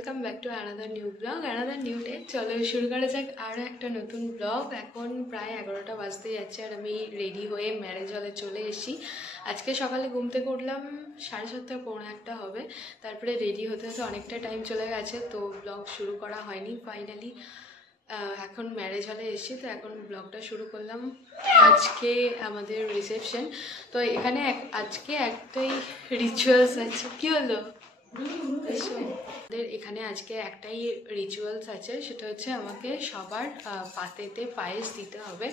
Welcome back to another new blog, another new day. চলো শুরু করা যাক আরও একটা নতুন ব্লগ। এখন প্রায় 11টা বাজতে যাচ্ছে আর আমি রেডি হয়ে ম্যারেজ হলে চলে এসেছি। আজকে সকালে ঘুম থেকে উঠলাম 7:30 পৌনে 1টা হবে, তারপরে রেডি হতে হতে অনেকটা টাইম চলে গেছে, তো ব্লগ শুরু করা হয়নি। ফাইনালি এখন ম্যারেজ হলে এসেছি, তো এখন ব্লগটা শুরু করলাম। আজকে আমাদের রিসেপশন, তো এখানে আজকে একটাই রিচুয়ালস আছে। কি হলো? আমাদের এখানে আজকে একটাই রিচুয়ালস আছে, সেটা হচ্ছে আমাকে সবার পাতেতে পায়েস দিতে হবে।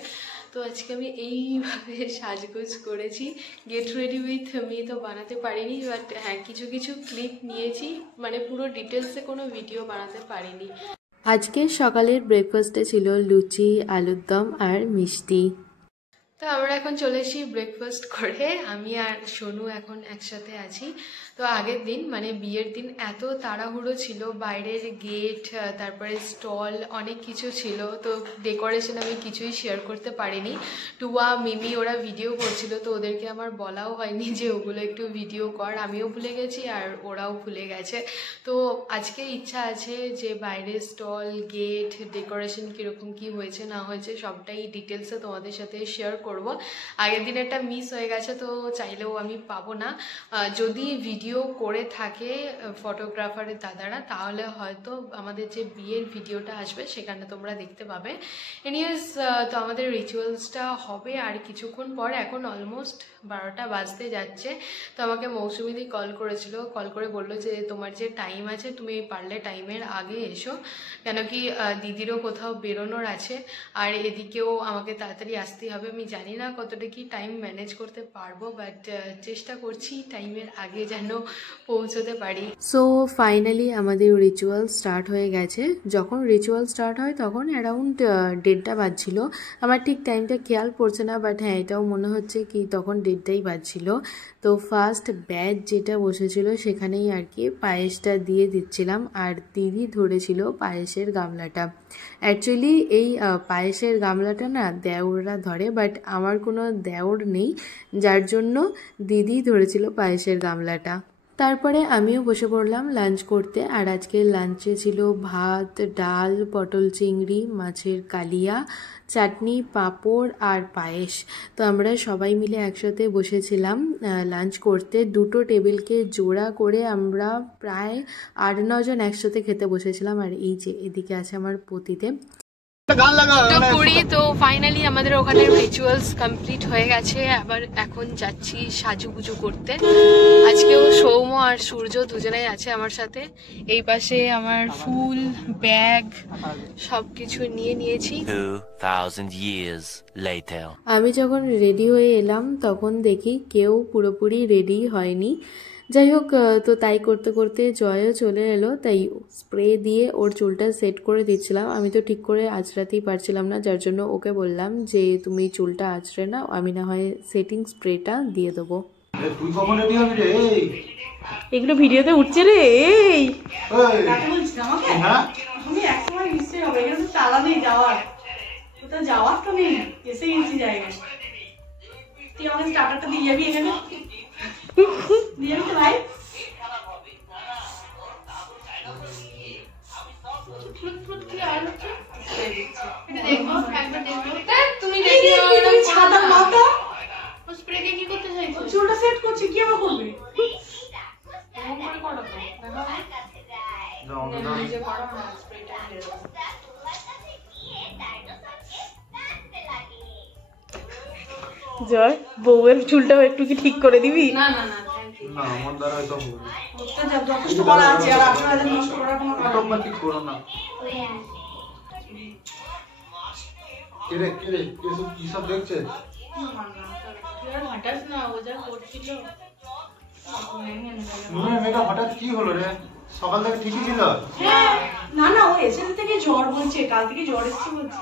তো আজকে আমি এইভাবে সাজগোজ করেছি, গেট রেডি উইথ মি তো বানাতে পারিনি, বাট হ্যাঁ কিছু কিছু ক্লিপ নিয়েছি, মানে পুরো ডিটেলসে কোনো ভিডিও বানাতে পারিনি। আজকে সকালের ব্রেকফাস্টে ছিল লুচি, আলুর দম আর মিষ্টি। তো আমরা এখন চলে এসেছি ব্রেকফাস্ট করে, আমি আর সোনু এখন একসাথে আছি। তো আগের দিন মানে বিয়ের দিন এত তাড়াহুড়ো ছিল, বাইরের গেট, তারপরে স্টল, অনেক কিছু ছিল, তো ডেকোরেশন আমি কিছুই শেয়ার করতে পারিনি। টুয়া, মিমি ওরা ভিডিও করছিল, তো ওদেরকে আমার বলাও হয়নি যে ওগুলো একটু ভিডিও কর। আমিও ভুলে গেছি আর ওরাও ভুলে গেছে। তো আজকে ইচ্ছা আছে যে বাইরের স্টল, গেট, ডেকোরেশন কীরকম কী হয়েছে না হয়েছে সবটাই ডিটেলসে তোমাদের সাথে শেয়ার করব। আগের দিনেরটা মিস হয়ে গেছে, তো চাইলেও আমি পাবো না। যদি ভিডিও করে থাকে ফটোগ্রাফারের দাদারা, তাহলে হয়তো আমাদের যে বিয়ের ভিডিওটা আসবে সেখানে তোমরা দেখতে পাবে। এনিওয়েজ, তো আমাদের রিচুয়ালসটা হবে আর কিছুক্ষণ পর। এখন অলমোস্ট 12টা বাজতে যাচ্ছে। তো আমাকে মৌসুমিদি কল করেছিল, কল করে বললো যে তোমার যে টাইম আছে তুমি পারলে টাইমের আগে এসো, কেন কি দিদিরও কোথাও বেরোনোর আছে আর এদিকেও আমাকে তাড়াতাড়ি আসতেই হবে। আমি জানি না কতটা কি টাইম ম্যানেজ করতে পারবো, বাট চেষ্টা করছি টাইমের আগে যেন পৌঁছতে পারি। সো ফাইনালি আমাদের রিচুয়াল স্টার্ট হয়ে গেছে। যখন রিচুয়াল স্টার্ট হয় তখন অ্যারাউন্ড 1:30টা বাজছিল। আমার ঠিক টাইমটা খেয়াল পড়ছে না, বাট হ্যাঁ এটাও মনে হচ্ছে কি তখন 1:30টাই বাজছিল। তো ফার্স্ট ব্যাচ যেটা বসেছিল সেখানেই আর কি পায়েসটা দিয়ে দিচ্ছিলাম, আর দিদি ধরেছিল পায়েসের গামলাটা। অ্যাকচুয়ালি এই পায়েসের গামলাটা না দেওররা ধরে, বাট আমার কোনো দেওর নেই, যার জন্য দিদি ধরেছিল পায়েসের গামলাটা। তারপরে আমিও বসে পড়লাম লাঞ্চ করতে, আর আজকের লাঞ্চে ছিল ভাত, ডাল, পটল চিংড়ি, মাছের কালিয়া, চাটনি, পাঁপড় আর পায়েস। তো আমরা সবাই মিলে একসাথে বসেছিলাম লাঞ্চ করতে। দুটো টেবিলকে জোড়া করে আমরা প্রায় 8-9 জন একসাথে খেতে বসেছিলাম। আর এই যে এদিকে আছে আমার পতিদেব। তো ফাইনালি আমাদের ওখানে রিচুয়ালস কমপ্লিট হয়ে গেছে, আবার এখন যাচ্ছি সাজুগুজু করতে। আজকেও সৌম্য আর সূর্য দুজনেই আছে আমার সাথে। এই পাশে আমার ফুল, ব্যাগ সবকিছু নিয়ে নিয়েছি। 2000 years later আমি যখন রেডি হয়ে এলাম তখন দেখি কেউ পুরোপুরি রেডি হয়নি। যাই হোক, তো তাই করতে করতে জয়ও চলে এলো, তাই স্প্রে দিয়ে ওর চুলটা সেট করে দিচ্ছিলাম। আমি তো ঠিক করে আঁচড়াতেই পারছিলাম না, যার জন্য ওকে বললাম যে তুমি চুলটা আঁচড়ে নাও, আমি না হয় সেটিং স্প্রেটা দিয়ে দেবো। এগুলো ভিডিওতে উঠছে রে। এই যাওয়ার তো নেই, এসে গেছি জায়গায়। তুই আমাকে স্টার্টারটা দিয়ে যাবি এখানে, দিয়ে যাবি তো ভাই। ছাতা মাথা স্প্রেকে কি করতে চাইছো? চুলটা সেট করছি, কি আবার করবে? জয়, বউয়ের চুলটাও একটু কি ঠিক করে দিবি? না না না, না আমার দ্বারা সব হবে। ওটা যথেষ্ট করা আছে, আর আপনাদের নষ্ট করার কোনো কারণ নেই। ঠিক করো না। কেরে কি সব দেখছে? না না, তুই আর হঠাৎ না ও যা করছিল। মেয়েটা হঠাৎ কি হলো রে? সকাল থেকে ঠিকই ছিল। হ্যাঁ, না না ও এসএল থেকে জ্বর বলছে, কাল থেকে জ্বর এসেছে বলছে।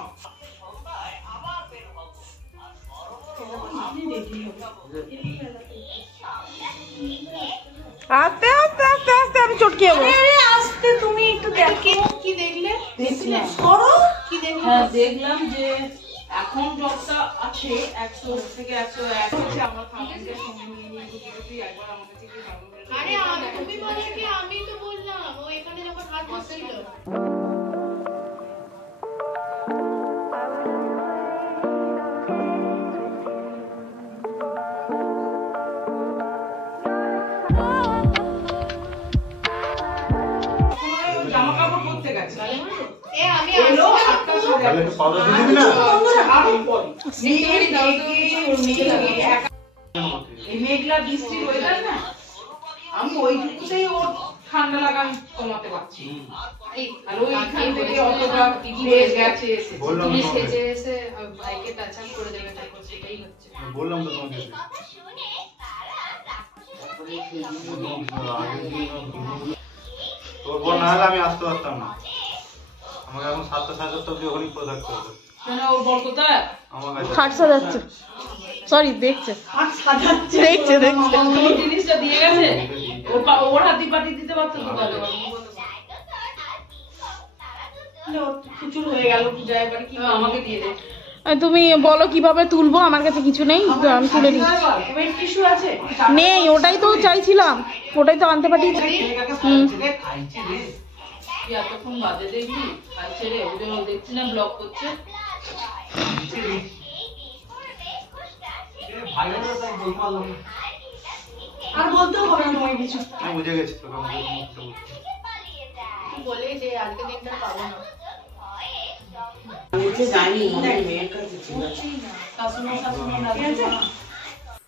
আস্তে আস্তে আস্তে আস্তে আমি চটকে যাবো। আস্তে, তুমি একটু দেখো কি দেখলে। সরো, কি দেখলে? হ্যাঁ দেখলাম যে এখন জ্বরটা আছে 100 থেকে 101 হচ্ছে। আমার খাবারের সঙ্গে নিয়ে একবার আমাদের থেকে আরে তুমি বলে কি, আমি তো বললাম ও এখানে যখন হাত ধরছিল। জামা কাপড় পরতে গেছে এ আমি এলো একটা সাড়ে পাউডার দিয়ে দিবি না আরো পরে এই মেঘলা বৃষ্টির ওয়েদার না, আমি ওইটুকুতেই ওর ঠান্ডা লাগা কমাতে পারছি। আর ওইখান থেকে অতটা বেশ গেছে এসে বললাম তুমি তো সেজে এসে বাইকে টাচ আপ করে দেবে, তারপর সেটাই হচ্ছে। বললাম তো তোমাকে তোর বোন না হলে আমি আসতে পারতাম না। আমাকে এখন 7টা 7:30 অব্দি ওখানেই পড়ে থাকতে হবে। কেন ওর বর কোথায়? আমার কাছে খাট সাজাচ্ছে, সরি দেখছে আর সাজাচ্ছে, দেখছে। ওর জিনিসটা দিয়ে গেছে, ওর হাতি পাটি দিতে পারতো তো তাহলে। খুচুর হয়ে গেল পূজায়, এবারে কি আমাকে দিয়ে দে। তুমি বলো কিভাবে তুলবো, আমার কাছে কিছু নেই, আমি তুলে দিই। ওয়েট টিস্যু আছে? নেই, ওটাই তো চাইছিলাম, ওটাই তো আনতে পাঠিয়েছি। তুই এতক্ষণ বাদে দেখবি আর ছেড়ে ওই জন্য দেখছি না ব্লক করছে। আর বলতেও হবে না তোমায় কিছু। আমি বুঝে গেছি তোকে আমি বলে যে আজকে দিনটা পাবো না।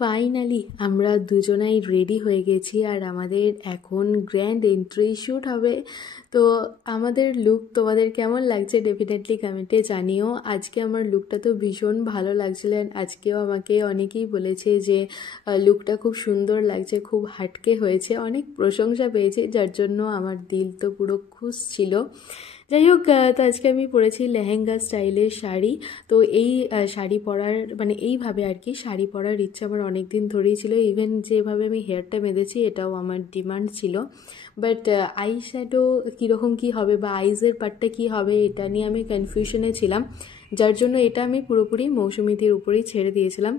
ফাইনালি আমরা দুজনাই রেডি হয়ে গেছি আর আমাদের এখন গ্র্যান্ড এন্ট্রি শ্যুট হবে। তো আমাদের লুক তোমাদের কেমন লাগছে ডেফিনেটলি কমেন্টে জানিও। আজকে আমার লুকটা তো ভীষণ ভালো লাগছিল, আজকেও আমাকে অনেকেই বলেছে যে লুকটা খুব সুন্দর লাগছে, খুব হাটকে হয়েছে, অনেক প্রশংসা পেয়েছে, যার জন্য আমার দিল তো পুরো খুশ ছিল। যাই হোক, তো আজকে আমি পরেছি লেহেঙ্গা স্টাইলের শাড়ি। তো এই শাড়ি পরার মানে এইভাবে আর কি শাড়ি পরার ইচ্ছা আমার অনেক দিন ধরেই ছিল। ইভেন যেভাবে আমি হেয়ারটা বেঁধেছি এটাও আমার ডিমান্ড ছিল, বাট আই শ্যাডো কীরকম কী হবে বা আইজের পার্টটা কী হবে এটা নিয়ে আমি কনফিউশনে ছিলাম, যার জন্য এটা আমি পুরোপুরি মৌসুমীদের উপরেই ছেড়ে দিয়েছিলাম।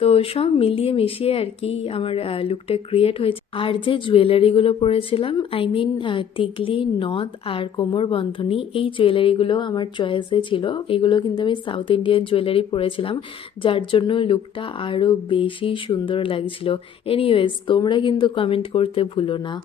তো সব মিলিয়ে মিশিয়ে আর কি আমার লুকটা ক্রিয়েট হয়েছে। আর যে জুয়েলারিগুলো পরেছিলাম, আই মিন টিকলি, নথ আর কোমর বন্ধনী, এই জুয়েলারিগুলো আমার চয়েসে ছিল। এগুলো কিন্তু আমি সাউথ ইন্ডিয়ান জুয়েলারি পরেছিলাম, যার জন্য লুকটা আরও বেশি সুন্দর লাগছিল। এনিওয়েজ, তোমরা কিন্তু কমেন্ট করতে ভুলো না।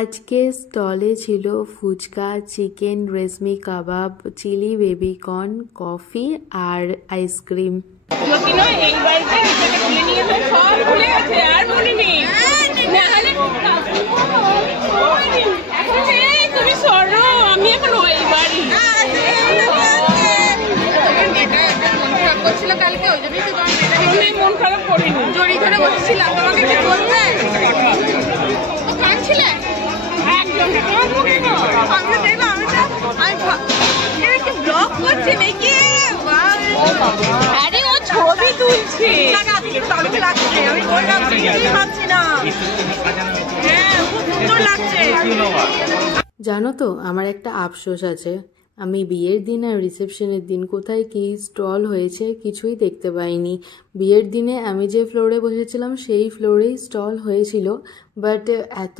আজকে স্টলে ছিল ফুচকা, চিকেন রেশমি কাবাব, চিলি বেবিকর্ন, কফি আর আইসক্রিম। মন খারাপ করিনি, জড়ি ধরে বসেছিলাম, তোমাকে কি বলবে? আরে ও ছবি তুলছে, আমি ভাবছি না। হ্যাঁ, খুব সুন্দর লাগছে। জানো তো, আমার একটা আফসোস আছে, আমি বিয়ের দিন আর রিসেপশনের দিন কোথায় কী স্টল হয়েছে কিছুই দেখতে পাইনি। বিয়ের দিনে আমি যে ফ্লোরে বসেছিলাম সেই ফ্লোরেই স্টল হয়েছিল, বাট এত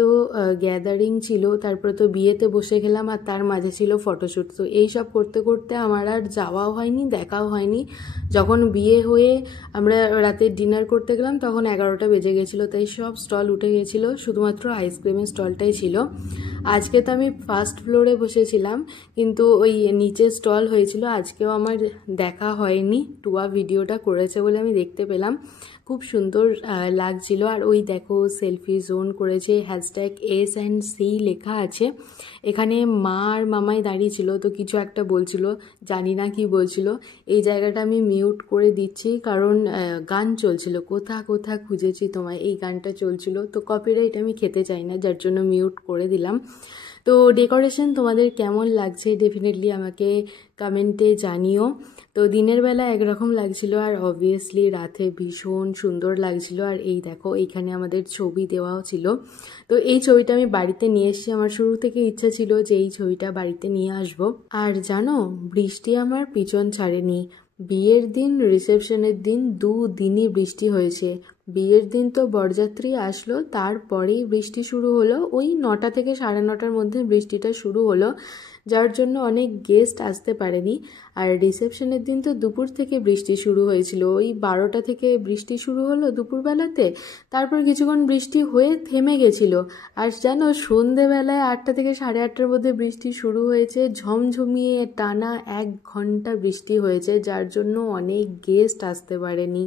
গ্যাদারিং ছিল, তারপরে তো বিয়েতে বসে গেলাম আর তার মাঝে ছিল ফটোশ্যুট। তো এইসব করতে করতে আমার আর যাওয়াও হয়নি, দেখাও হয়নি। যখন বিয়ে হয়ে আমরা রাতে ডিনার করতে গেলাম তখন 11টা বেজে গেছিলো, তাই সব স্টল উঠে গেছিলো, শুধুমাত্র আইসক্রিমের স্টলটাই ছিল। আজকে তো আমি ফার্স্ট ফ্লোরে বসেছিলাম, কিন্তু ওই নিচে স্টল হয়েছিল, আজকেও আমার দেখা হয়নি। টুয়া ভিডিওটা করেছে বলে আমি দেখতে পেলাম, খুব সুন্দর লাগছিল। আর ওই দেখো সেলফি জোন করেছে, #S&C লেখা আছে। এখানে মা আর মামাই দাঁড়িয়ে ছিল, তো কিছু একটা বলছিল, জানি না কি বলছিল। এই জায়গাটা আমি মিউট করে দিচ্ছি কারণ গান চলছিল, কোথা কোথা খুঁজেছি তোমায়, এই গানটা চলছিল, তো কপিরাইট আমি খেতে চাই না, যার জন্য মিউট করে দিলাম। তো ডেকোরেশন তোমাদের কেমন লাগছে ডেফিনেটলি আমাকে কমেন্টে জানিও। তো দিনের বেলা একরকম লাগছিল আর অবভিয়াসলি রাতে ভীষণ সুন্দর লাগছিল। আর এই দেখো এইখানে আমাদের ছবি দেওয়াও ছিল, তো এই ছবিটা আমি বাড়িতে নিয়ে এসেছি। আমার শুরু থেকে ইচ্ছা ছিল যে এই ছবিটা বাড়িতে নিয়ে আসব। আর জানো, বৃষ্টি আমার পিছন ছাড়েনি। বিয়ের দিন রিসেপশনের দিন দুদিনই বৃষ্টি হয়েছে। বিয়ের দিন তো বরযাত্রী আসলো, তারপরেই বৃষ্টি শুরু হলো, ওই 9টা থেকে 9:30টার মধ্যে বৃষ্টিটা শুরু হলো, যার জন্য অনেক গেস্ট আসতে পারেনি। আর রিসেপশনের দিন তো দুপুর থেকে বৃষ্টি শুরু হয়েছিল, ওই 12টা থেকে বৃষ্টি শুরু হলো দুপুরবেলাতে, তারপর কিছুক্ষণ বৃষ্টি হয়ে থেমে গেছিল। আর জানো, সন্ধেবেলায় 8টা থেকে 8:30টার মধ্যে বৃষ্টি শুরু হয়েছে, ঝমঝমিয়ে টানা 1 ঘন্টা বৃষ্টি হয়েছে, যার জন্য অনেক গেস্ট আসতে পারেনি।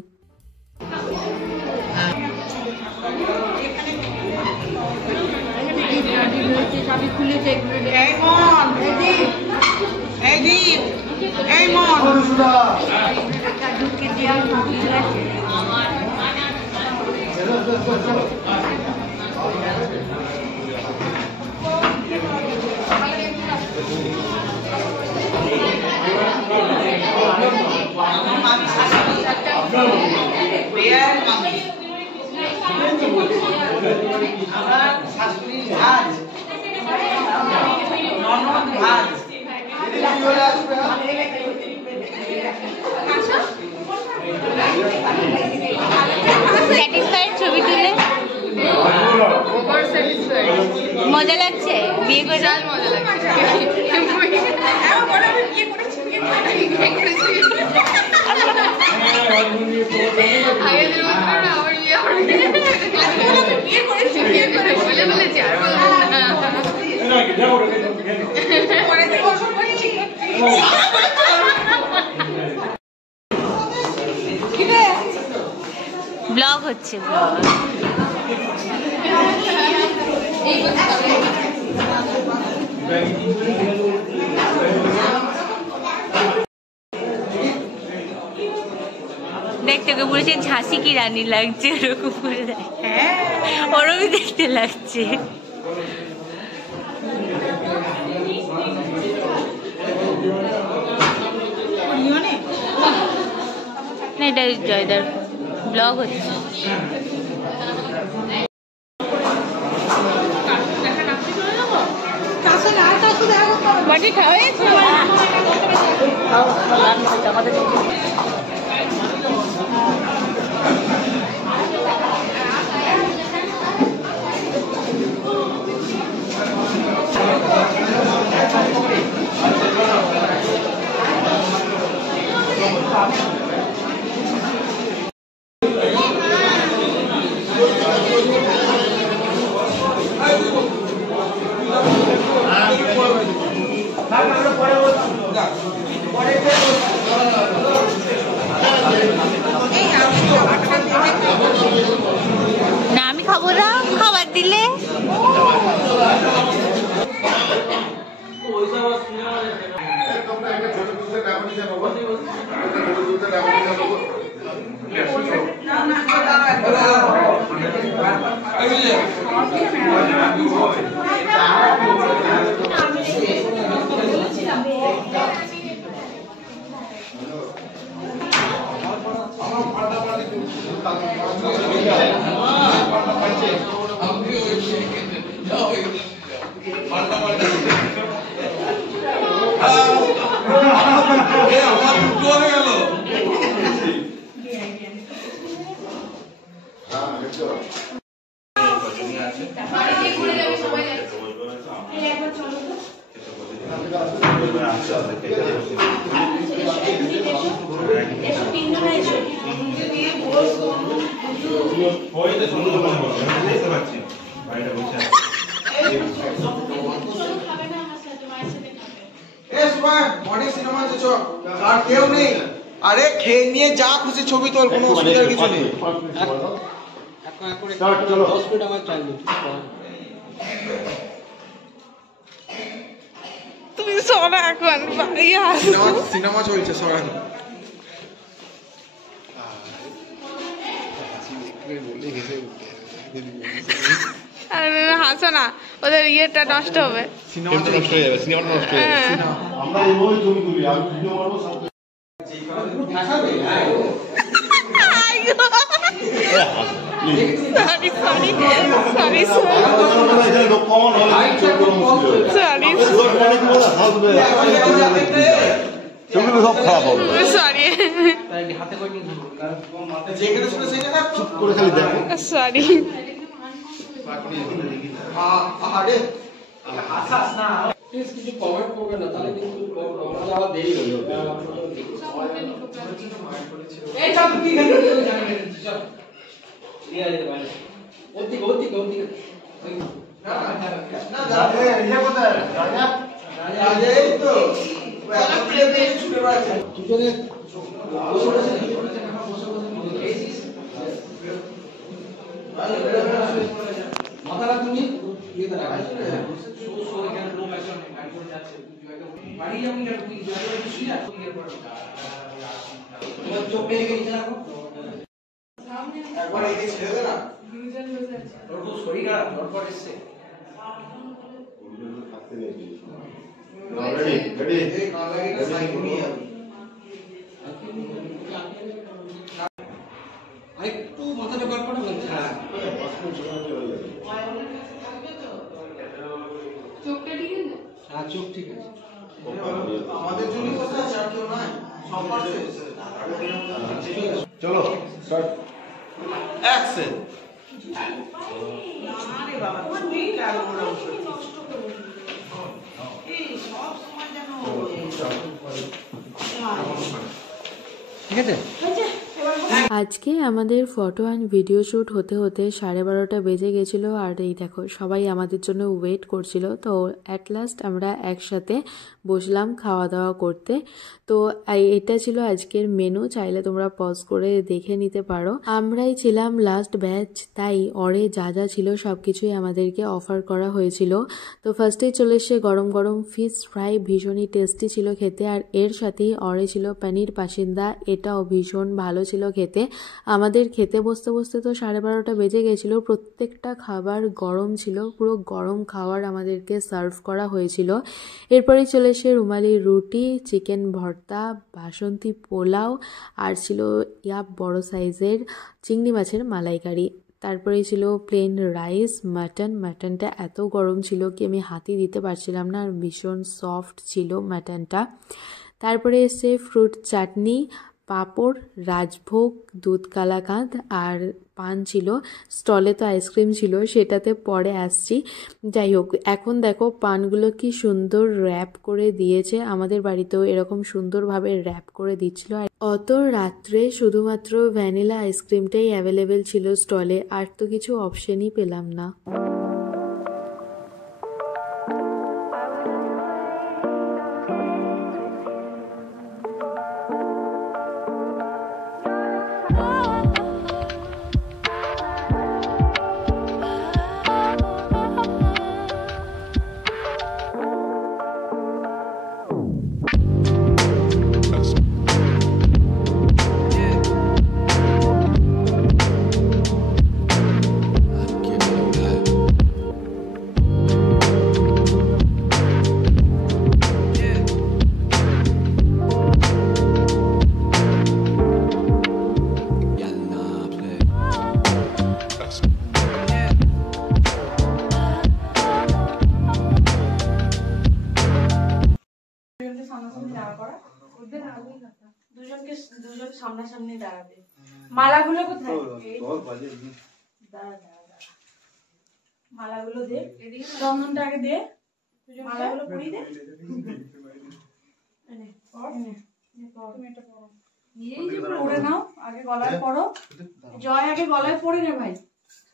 আমার শাশুড়ির ভাজ, ননদ ভাজ। স্যাটিসফাইড ছবি তুলে মজা লাগছে? বিয়ে করে মজা লাগছে। ব্লগ হচ্ছে, ব্লগ। দেখতে তোকে বলেছে ঝাঁসি কি রানী লাগছে, ওরকম করে দেয়, ওরকমই দেখতে লাগছে। না, এটা জয়দার ব্লগ হচ্ছে। বাটি খাওয়াইছো? না আমি খাবো না, খাবার দিলে Oh দুটো হয়ে গেল। আরে খেয়ে নিয়ে যা খুশি ছবি তোল, কোনো অসুবিধার কিছু নেই। তুমি সরা এখন সিনেমা চলছে সরান। হাসো না, ওদের ইয়েটা নষ্ট হবে। সিনেমা নষ্ট হয়ে যাবে, সিনেমা নষ্ট হয়ে যাবে। আমরা এইভাবে ছবি তুলি, আমি ভিডিও বানাবো সাথে। ছবিগুলো সব খারাপ হবে। সরি চুপ করে খালি দেখো। সরি একটু মাথাটা বার করে চোখ ঠিক আছে। আমাদের জন্য কথা আছে, আর কেউ নাই। চলো স্টার্ট অ্যাকশন। ঠিক আছে। আজকে আমাদের ফটো অ্যান্ড ভিডিও শ্যুট হতে হতে 12:30 বেজে গেছিলো। আর এই দেখো সবাই আমাদের জন্য ওয়েট করছিল। তো অ্যাট লাস্ট আমরা একসাথে বসলাম খাওয়া দাওয়া করতে। তো এটা ছিল আজকের মেনু, চাইলে তোমরা পজ করে দেখে নিতে পারো। আমরাই ছিলাম লাস্ট ব্যাচ, তাই অরে যা যা ছিল সব কিছুই আমাদেরকে অফার করা হয়েছিল। তো ফার্স্টেই চলে এসছে গরম গরম ফিশ ফ্রাই, ভীষণই টেস্টি ছিল খেতে। আর এর সাথেই অরে ছিল পনির পাসিন্দা, এটাও ভীষণ ভালো ছিল খেতে। আমাদের খেতে বসতে বসতে তো 12:30 বেজে গেছিলো। প্রত্যেকটা খাবার গরম ছিল, পুরো গরম খাবার আমাদেরকে সার্ভ করা হয়েছিল। এরপরেই চলে এসে রুমালি রুটি, চিকেন ভর্তা, বাসন্তী পোলাও, আর ছিল বড় সাইজের চিংড়ি মাছের মালাইকারি। তারপরে ছিল প্লেন রাইস, মাটনটা এত গরম ছিল কি আমি হাতই দিতে পারছিলাম না, আর ভীষণ সফট ছিল মাটনটা। তারপরে এসছে ফ্রুট চাটনি, পাঁপড়, রাজভোগ, দুধ কালাকাঁদ আর পান ছিল। স্টলে তো আইসক্রিম ছিল, সেটাতে পরে আসছি। যাই হোক, এখন দেখো পানগুলো কি সুন্দর র্যাপ করে দিয়েছে। আমাদের বাড়িতেও এরকম সুন্দরভাবে র্যাপ করে দিচ্ছিল। আর অত রাত্রে শুধুমাত্র ভ্যানিলা আইসক্রিমটাই অ্যাভেলেবেল ছিল স্টলে, আর তো কিছু অপশনই পেলাম না। দুজনকে দুজন সামনাসামনি দাঁড়াবে। মালাগুলো কোথায়? দাঁড়া দাঁড়া দাঁড়া, মালাগুলো দে, চন্দনটা আগে দে, মালাগুলো পরিয়ে দে। এনে পর, এনে পর, তুমি এটা পরো, এই যে পরে নাও, আগে গলায় পরো। জয় আগে গলায় পরে নে ভাই,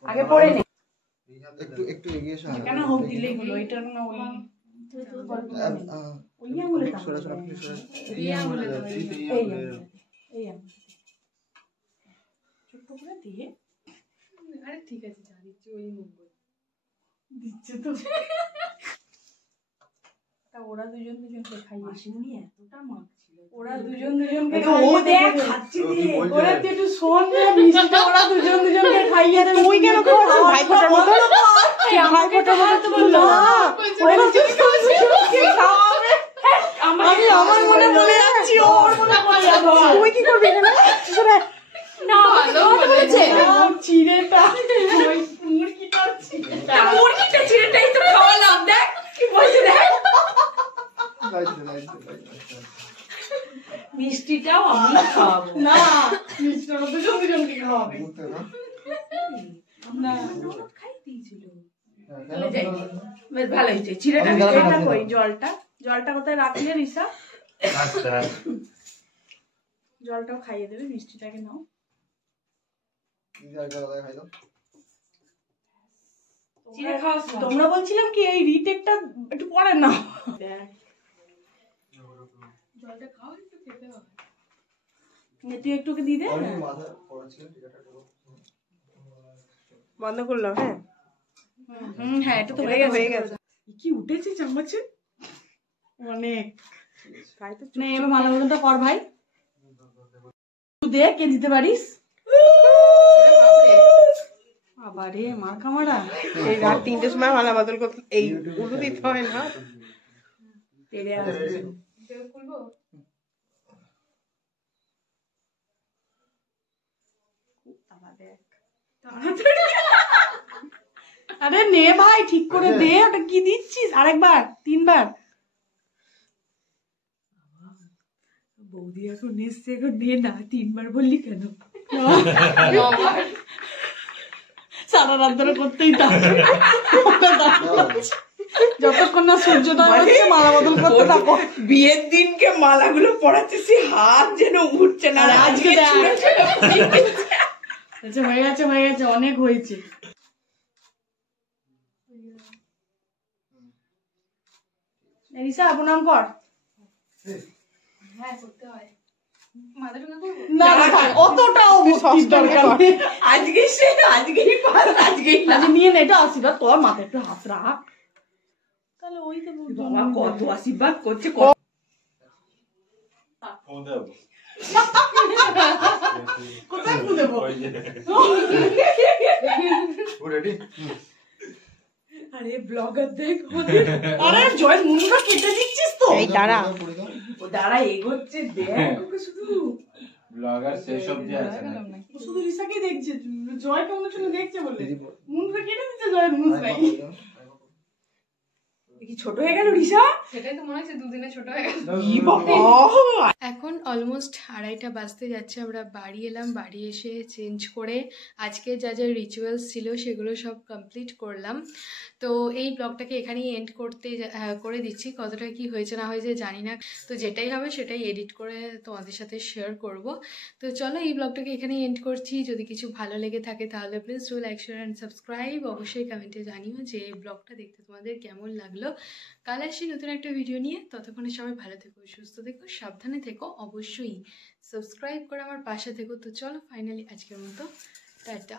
আগে পরে নে। একটু একটু এগিয়ে এসো। এখানে হোক দিলেই হলো, এটা না ওই ওই আঙুলে সরা সরা এই আঙুলে এই আঙুলে ছোট্ট করে দিয়ে। আরে ঠিক আছে, যা দিচ্ছি ওই মুখ দিচ্ছে তো। ওরা দুজন দুজনকে খাইয়ে মাসিমণি এতটা মাছ ছিল, ওরা দুজন দুজনকে ও দেখ খাচ্ছে দিয়ে। ওরা তুই একটু শোন না, মিষ্টিটা ওরা দুজন দুজনকে খাইয়ে দেবে। তুই কেন খাওয়াছিস? ভাইফোঁটার মতো ভাইফোঁটার মতো তো বল না, ওরা দুজনকে খাওয়াবে। আমি আমার মনে বলে যাচ্ছি, ওর মনে বলে যাচ্ছে। তুই কি করবি এখানে? শুনে না, ভালো বলেছে চিড়েটা, ওই মুরগিটা চিড়েটা, মুরগিটা চিড়েটাই তো খাওয়ালাম। দেখ কি বলছে, দেখ মিষ্টিটাও আমি খাওয়াবো না, মিষ্টিটা দুজন দুজনকে খাওয়াবে না। খাই দিয়েছিল, বেশ ভালো হয়েছে। চিড়েটা চিড়েটা কই? জলটা জলটা কোথায় রাখলে রিসা? জলটাও খাইয়ে দেবে, মিষ্টিটাকে নাও। তোমরা বলছিলাম কি এই রিটেকটা একটু পরে নাও। জলটা খাও, একটু খেতে হবে। তুই একটু ওকে দিয়ে দে। বন্ধ করলাম। হ্যাঁ হ্যাঁ, এটা তো হয়ে গেছে। কি উঠেছে চামচে অনেক। না এবার মালা বদলটা কর ভাই, দে, কে দিতে পারিস? আবারে মার খামারা, এই রাত 3টের সময় মালা বদল করতে এই উল্টো দিতে হয় না? তেরে আসছে খুলবো। আরে নে ভাই, ঠিক করে দে। ওটা কি দিচ্ছিস? আরেকবার, 3বার। বৌদি এখন এসছে, এখন নে না, 3বার বললি কেন? সারা রাত ধরে করতেই থাকবে, যতক্ষণ না সূর্যোদয় হচ্ছে মালা বদল করতে থাকো। বিয়ের দিনকে মালাগুলো পড়াচ্ছে, সে হাত যেন উঠছে না। আজকে আচ্ছা হয়ে গেছে, হয়ে গেছে, অনেক হয়েছে। রিসা প্রণাম কর। হ্যাঁ করতে হয়। মাথা ঢুকে করবো না অতটাও দরকার নেই। আজকেই আজকে নিয়ে নে, এটা আশীর্বাদ তোর মাথায় একটু হাত রাখ, তাহলে ওই তো বাবা কত আশীর্বাদ করছে। কোথায় ফু দেবো? আরে ব্লগার দেখ, আরে জয় মুন্ডা কেটে দিচ্ছিস তো। এই দাঁড়া, ও দাঁড়া এগোচ্ছে, দেখ ওকে শুধু ব্লগার শেষ অবধি আছে না, শুধু রিসাকে দেখছে, জয় কেমন শুনে দেখছে বলে মুন্ডা কেটে দিচ্ছে। জয় মুন্স নাই, কি ছোট হয়ে গেল রিসা? সেটাই তো মনে হচ্ছে দুদিনে ছোট হয়ে গেল। এখন অলমোস্ট 2:30 বাজতে যাচ্ছে। আমরা বাড়ি এলাম, বাড়ি এসে চেঞ্জ করে আজকে যা যা রিচুয়ালস ছিল সেগুলো সব কমপ্লিট করলাম। তো এই ব্লগটাকে এখানেই এন্ড করে দিচ্ছি। কতটা কি হয়েছে না হয়েছে জানি না, তো যেটাই হবে সেটাই এডিট করে তোমাদের সাথে শেয়ার করব। তো চলো এই ব্লগটাকে এখানেই এন্ড করছি। যদি কিছু ভালো লেগে থাকে তাহলে please do like, share and subscribe. অবশ্যই কমেন্টে জানিও যে এই ব্লগটা দেখতে তোমাদের কেমন লাগলো। কাল আসি নতুন একটা ভিডিও নিয়ে। ততক্ষণে সবাই ভালো থেকো, সুস্থ থেকো, সাবধানে থেকো। অবশ্যই সাবস্ক্রাইব করে আমার পাশে থেকো। তো চলো ফাইনালি আজকের মতো টাটা।